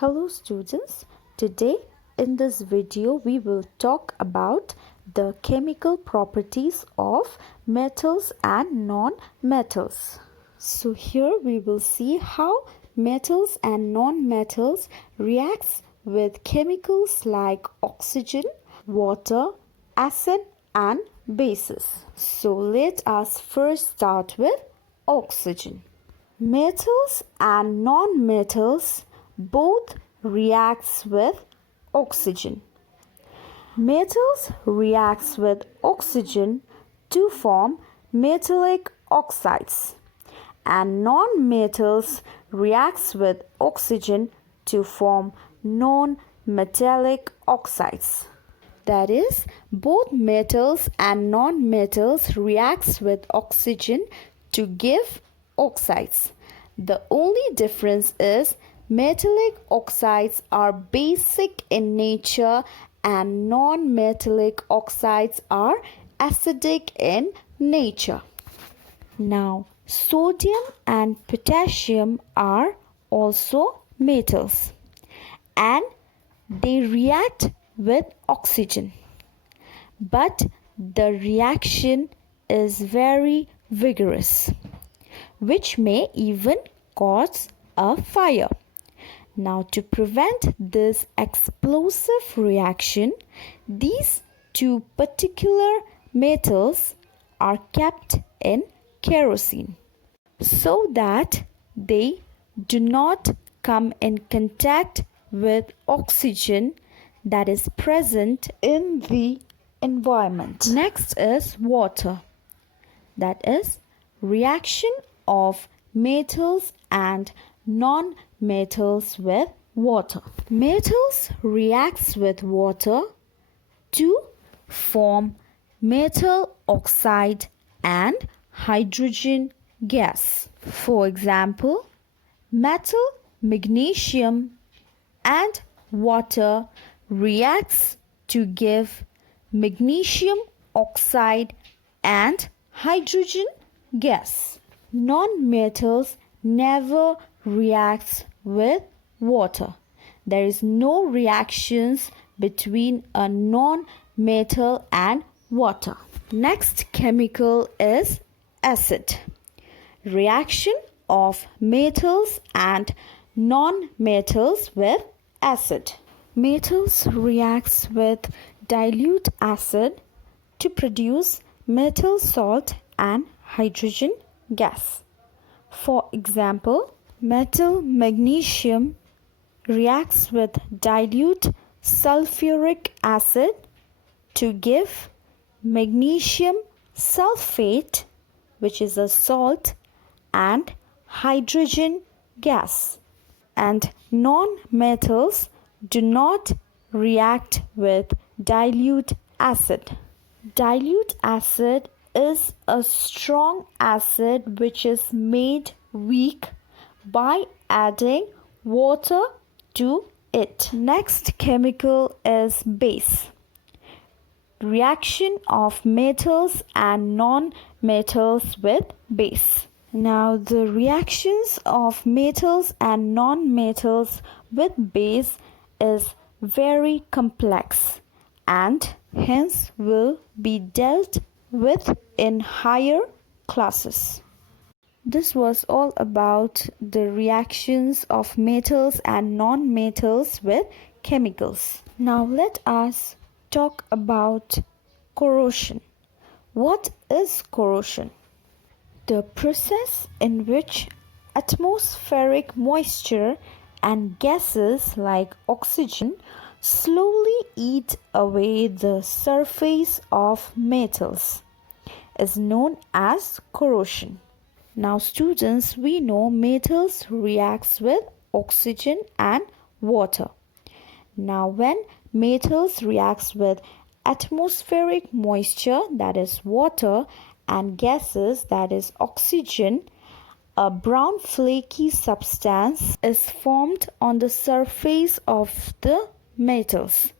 Hello students, today in this video we will talk about the chemical properties of metals and non-metals. So here we will see how metals and non-metals reacts with chemicals like oxygen, water, acid and bases. So let us first start with oxygen. Metals and non-metals both reacts with oxygen. Metals reacts with oxygen to form metallic oxides and non-metals reacts with oxygen to form non-metallic oxides. That is, both metals and non-metals reacts with oxygen to give oxides. The only difference is metallic oxides are basic in nature and non-metallic oxides are acidic in nature. Now, sodium and potassium are also metals and they react with oxygen. But the reaction is very vigorous, which may even cause a fire. Now, to prevent this explosive reaction, these two particular metals are kept in kerosene so that they do not come in contact with oxygen that is present in the environment. Next is water. That is reaction of metals and non-metals with water. Metals reacts with water to form metal oxide and hydrogen gas. For example, metal, magnesium and water reacts to give magnesium oxide and hydrogen gas. Non-metals never reacts with water. There is no reactions between a non-metal and water. Next chemical is acid. Reaction of metals and non-metals with acid. Metals reacts with dilute acid to produce metal salt and hydrogen gas. For example, metal magnesium reacts with dilute sulfuric acid to give magnesium sulfate, which is a salt, and hydrogen gas. And non-metals do not react with dilute acid. Dilute acid is a strong acid which is made weak by adding water to it. Next chemical is base. Reaction of metals and non-metals with base. Now the reactions of metals and non-metals with base is very complex and hence will be dealt with in higher classes. This was all about the reactions of metals and non-metals with chemicals. Now let us talk about corrosion. What is corrosion? The process in which atmospheric moisture and gases like oxygen slowly eat away the surface of metals is known as corrosion. Now students, we know metals reacts with oxygen and water. Now when metals reacts with atmospheric moisture, that is water, and gases, that is oxygen, a brown flaky substance is formed on the surface of the metals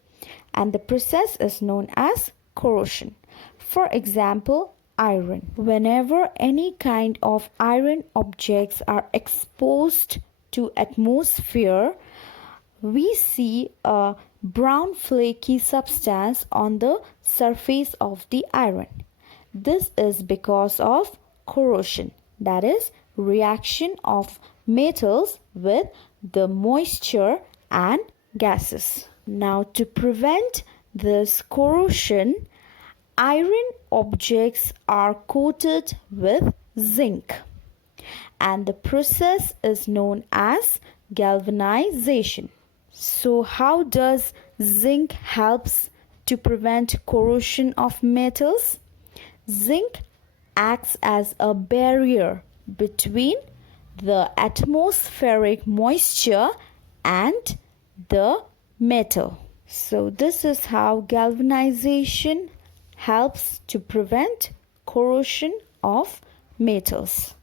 and the process is known as corrosion. For example, iron. Whenever any kind of iron objects are exposed to atmosphere, we see a brown flaky substance on the surface of the iron. This is because of corrosion, that is, reaction of metals with the moisture and gases. Now, to prevent this corrosion, iron objects are coated with zinc, and the process is known as galvanization. So, how does zinc helps to prevent corrosion of metals? Zinc acts as a barrier between the atmospheric moisture and the metal. So, this is how galvanization helps to prevent corrosion of metals.